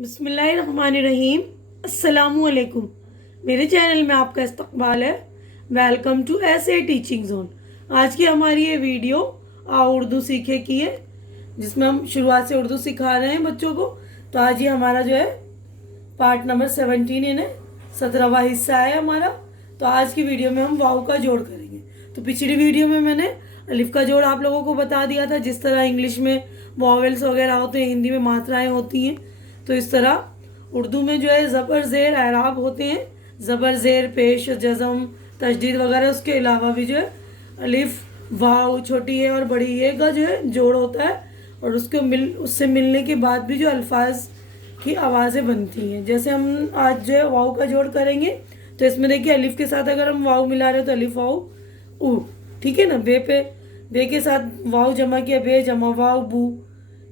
बिस्मिल्लाहिर्रहमानिर्रहीम। अस्सलामुअलैकुम। मेरे चैनल में आपका इस्तकबाल है। वेलकम टू ऐसे टीचिंग जोन। आज की हमारी ये वीडियो आओ उर्दू सीखे की है, जिसमें हम शुरुआत से उर्दू सिखा रहे हैं बच्चों को। तो आज ये हमारा जो है पार्ट नंबर 17 है, 17वां हिस्सा है हमारा। तो आज की वीडियो में हम वाव का जोड़ करेंगे। तो पिछली वीडियो में मैंने अलिफ का जोड़ आप लोगों को बता दिया था। जिस तरह इंग्लिश में वॉवेल्स वगैरह होते हैं, हिंदी में मात्राएं होती हैं, तो इस तरह उर्दू में जो है ज़बर ज़ेर एराब होते हैं। ज़बर ज़ेर पेश जज़म तशदीद वगैरह, उसके अलावा भी जो है अलिफ वाव छोटी है और बड़ी है का जो है जोड़ होता है। और उससे मिलने के बाद भी जो अल्फाज की आवाज़ें बनती हैं। जैसे हम आज जो है वाव का जोड़ करेंगे, तो इसमें देखिए अलिफ के साथ अगर हम वाव मिला रहे हो तो अलिफ वाव ऊ, ठीक है ना। बे के साथ वाव जमा किया, बे जमा वाव बू,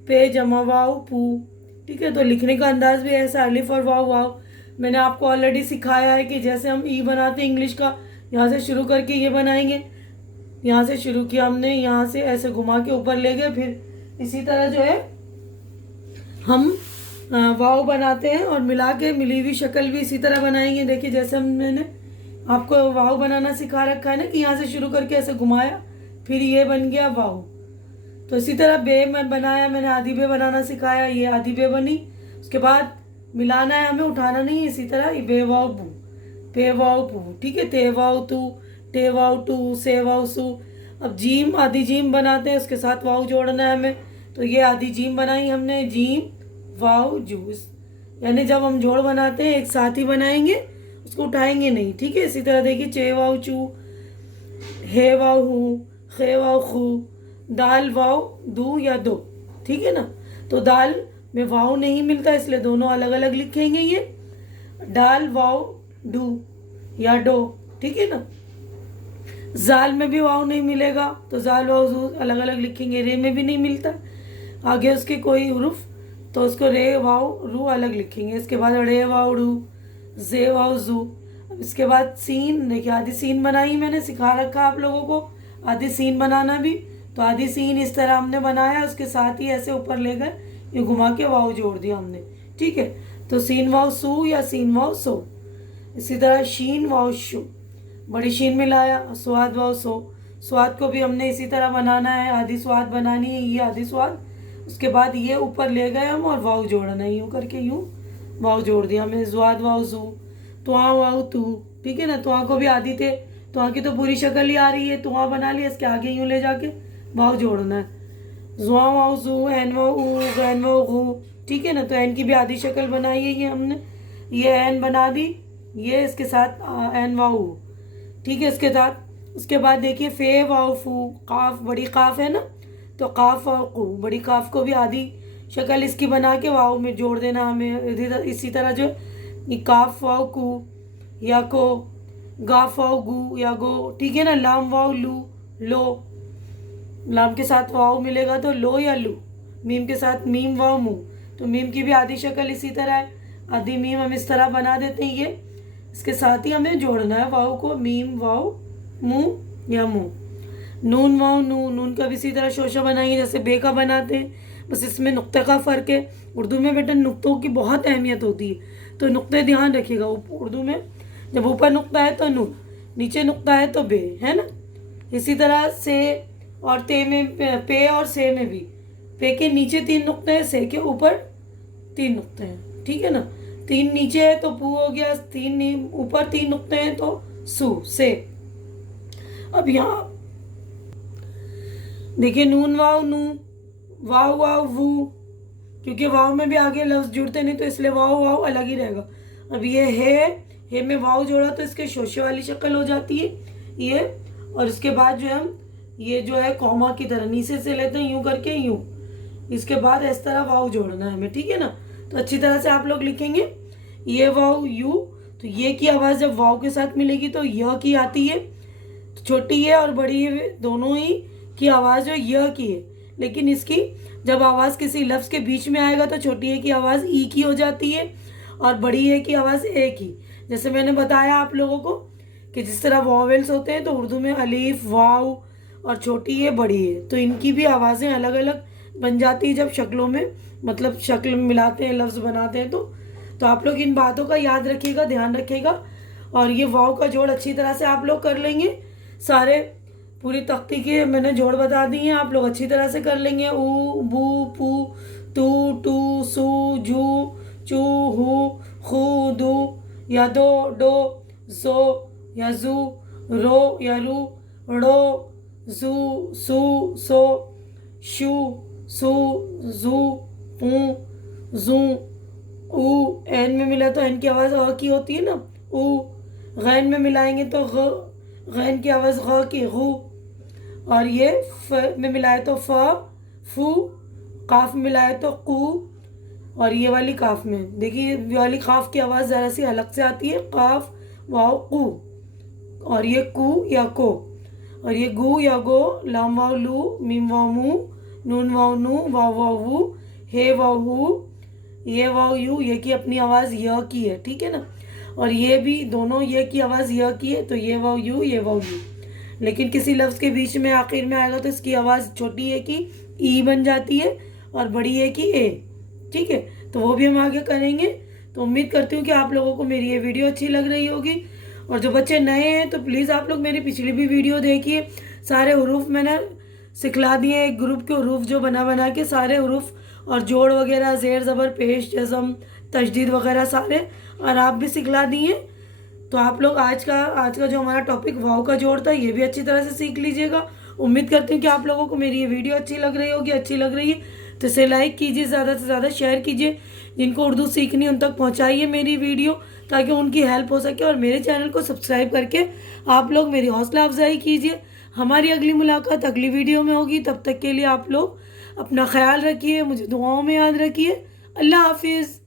पे जमा वाव पू, ठीक है। तो लिखने का अंदाज भी ऐसा, अलिफ और वाव वाव। मैंने आपको ऑलरेडी सिखाया है कि जैसे हम ई बनाते हैं इंग्लिश का, यहाँ से शुरू करके ये बनाएंगे। यहाँ से शुरू किया हमने, यहाँ से ऐसे घुमा के ऊपर ले गए, फिर इसी तरह जो है हम वाव बनाते हैं और मिला के मिली हुई शक्ल भी इसी तरह बनाएंगे। देखिए जैसे मैंने आपको वाव बनाना सिखा रखा है ना, कि यहाँ से शुरू करके ऐसे घुमाया, फिर ये बन गया वाव। तो इसी तरह बे में बनाया मैंने, आधी बे बनाना सिखाया, ये आधी बे बनी। उसके बाद मिलाना है हमें, उठाना नहीं है। इसी तरह बे वाव बू, पे वाव पू, ठीक है। ते वाव तू, टे वाव टू, से वाव सू। अब जीम, आधी जीम बनाते हैं, उसके साथ वाव जोड़ना है हमें। तो ये आधी जीम बनाई हमने, जीम वाव जूस। यानी जब हम जोड़ बनाते हैं एक साथ ही बनाएंगे, उसको उठाएंगे नहीं, ठीक है। इसी तरह देखिए चे वाव चू, हे वाव हू, खे वाव खू, दाल वाव दू या दो, ठीक है ना। तो दाल में वाव नहीं मिलता, इसलिए दोनों अलग अलग लिखेंगे। ये डाल वाव डू या डो, ठीक है ना। जाल में भी वाव नहीं मिलेगा, तो जाल वाव जू अलग अलग लिखेंगे। रे में भी नहीं मिलता आगे उसके कोई हुरूफ, तो उसको रे वाव रू अलग लिखेंगे। इसके बाद रे वाव रू, जे वाव जू। अब इसके बाद सीन, देखिए आधी सीन बनाई मैंने, सिखा रखा आप लोगों को आधी सीन बनाना भी। तो आधी सीन इस तरह हमने बनाया, उसके साथ ही ऐसे ऊपर ले गए, ये घुमा के वाव जोड़ दिया हमने, ठीक है। तो सीन वाव सू या सीन वाव सो। इसी तरह शीन वाव शू, बड़ी शीन मिलाया, स्वाद वाव सो। स्वाद को भी हमने इसी तरह बनाना है, आधी स्वाद बनानी है, ये आधी स्वाद। उसके बाद ये ऊपर ले गए हम और वाव जोड़ना है, यूँ करके यूँ वाव जोड़ दिया हमने। ज्वाद वाव जू, तुआ वाव तू, ठीक है ना। तुआ को भी आधी थे, तुआ की तो पूरी शक्ल ही आ रही है, तुआ बना लिया, इसके आगे यूँ ले जाके वाव जोड़ना है। जुआ वाव जू, एन वाव ऊ, गैन वाव गू, ठीक है ना। तो एन की भी आधी शक्ल बनाई है ये हमने, ये एन बना दी, ये इसके साथ एन वाव ऊ, ठीक है। उसके बाद देखिए फे वाव फू, काफ बड़ी काफ है ना, तो काफ वाव कू, बड़ी काफ को भी आधी शक्ल इसकी बना के वाव में जोड़ देना हमें। इसी तरह जो ये काफ वाव कू या को, गाफ वाव गू या गो, ठीक है ना। लाम वाव लू, लो, लाम के साथ वाव मिलेगा तो लो या लू। मीम के साथ मीम वाव मुँह, तो मीम की भी आधी शक्ल इसी तरह है, आधी मीम हम इस तरह बना देते हैं। ये इसके साथ ही हमें जोड़ना है वाव को, मीम वाव मुँह या मुँह। नून वाव नू, नून का भी इसी तरह शोशा बनाएंगे जैसे बे का बनाते हैं, बस इसमें नुक्ते का फ़र्क है। उर्दू में बेटा नुक्तों की बहुत अहमियत होती है, तो नुक्ते ध्यान रखिएगा। उर्दू में जब ऊपर नुक्ता है तो नून, नीचे नुक्ता है तो बे, है ना। इसी तरह से और ते में, पे और से में भी, पे के नीचे 3 नुक्ते हैं, से के ऊपर 3 नुक्ते हैं, ठीक है ना। 3 नीचे है तो पू हो गया, 3 ऊपर 3 नुक्ते हैं तो सू, से। अब यहाँ देखिए नून वाव नू, वाव वाव वू, क्योंकि वाव में भी आगे लफ्ज जुड़ते नहीं, तो इसलिए वाव वाव अलग ही रहेगा। अब ये हे में वाव जोड़ा तो इसके शोशे वाली शक्ल हो जाती है ये। और इसके बाद जो है हम ये जो है कॉमा की तरह नीचे से लेते हैं, यूँ करके यूँ, इसके बाद इस तरह वाव जोड़ना है हमें, ठीक है ना। तो अच्छी तरह से आप लोग लिखेंगे ये वाव यू, तो ये की आवाज़ जब वाव के साथ मिलेगी तो यह की आती है। तो छोटी है और बड़ी है दोनों ही की आवाज़ जो यह की है, लेकिन इसकी जब आवाज़ किसी लफ्ज़ के बीच में आएगा तो छोटी है की आवाज़ ई की हो जाती है और बड़ी है की आवाज़ ए की। जैसे मैंने बताया आप लोगों को कि जिस तरह वॉवेल्स होते हैं तो उर्दू में अलीफ वाव और छोटी है बड़ी है, तो इनकी भी आवाज़ें अलग अलग बन जाती है जब शक्लों में, मतलब शक्ल मिलाते हैं, लफ्ज़ बनाते हैं। तो आप लोग इन बातों का याद रखिएगा, ध्यान रखिएगा। और ये वाव का जोड़ अच्छी तरह से आप लोग कर लेंगे। सारे पूरी तख्ती के मैंने जोड़ बता दिए हैं, आप लोग अच्छी तरह से कर लेंगे। ऊ, बू, पू, तू, टू, सू, जू, चू, हू, खू, दू, यदो, डो, जो, यजू, रो, यरू, ड़ो, जू, सू, सो, शू, सू, जू, ऊ, जू, ऊ। एन में मिला तो एन की आवाज़ अ की होती है ना, ऊ। गैन में मिलाएंगे तो गैन की आवाज़ ग की, गू। और ये फ में मिलाए तो फ, फू। काफ में मिलाए तो कू। और ये वाली काफ में देखिए, ये वाली काफ की आवाज़ ज़रा सी अलग से आती है, काफ वाव कू। और ये कू या को। और ये गू या गो, लाम वाव लू, मीम वाव मू, नून वाव नू, वाव वाव वू, हे वाव हू, ये वाव यू। ये की अपनी आवाज़ य की है, ठीक है ना। और ये भी दोनों ये की आवाज़ य की है, तो ये वाव यू, ये वाव यू। लेकिन किसी लफ्ज़ के बीच में आखिर में आएगा तो इसकी आवाज़ छोटी है कि ई बन जाती है और बड़ी है कि ए, ठीक है। तो वो भी हम आगे करेंगे। तो उम्मीद करती हूँ कि आप लोगों को मेरी ये वीडियो अच्छी लग रही होगी। और जो बच्चे नए हैं तो प्लीज़ आप लोग मेरी पिछली भी वीडियो देखिए। सारे हरूफ मैंने सिखला दिए, एक ग्रुप के हरूफ जो बना के सारे हरूफ और जोड़ वगैरह, ज़ेर ज़बर, पेश, जज़म, तशदीद वगैरह सारे और आप भी सिखला दिए। तो आप लोग आज का जो हमारा टॉपिक वाव का जोड़ था, ये भी अच्छी तरह से सीख लीजिएगा। उम्मीद करती हूँ कि आप लोगों को मेरी ये वीडियो अच्छी लग रही होगी। अच्छी लग रही है तो इसे लाइक कीजिए, ज़्यादा से ज़्यादा शेयर कीजिए। जिनको उर्दू सीखनी है उन तक पहुँचाइए मेरी वीडियो, ताकि उनकी हेल्प हो सके। और मेरे चैनल को सब्सक्राइब करके आप लोग मेरी हौसला अफजाई कीजिए। हमारी अगली मुलाकात अगली वीडियो में होगी। तब तक के लिए आप लोग अपना ख्याल रखिए, मुझे दुआओं में याद रखिए। अल्लाह हाफिज़।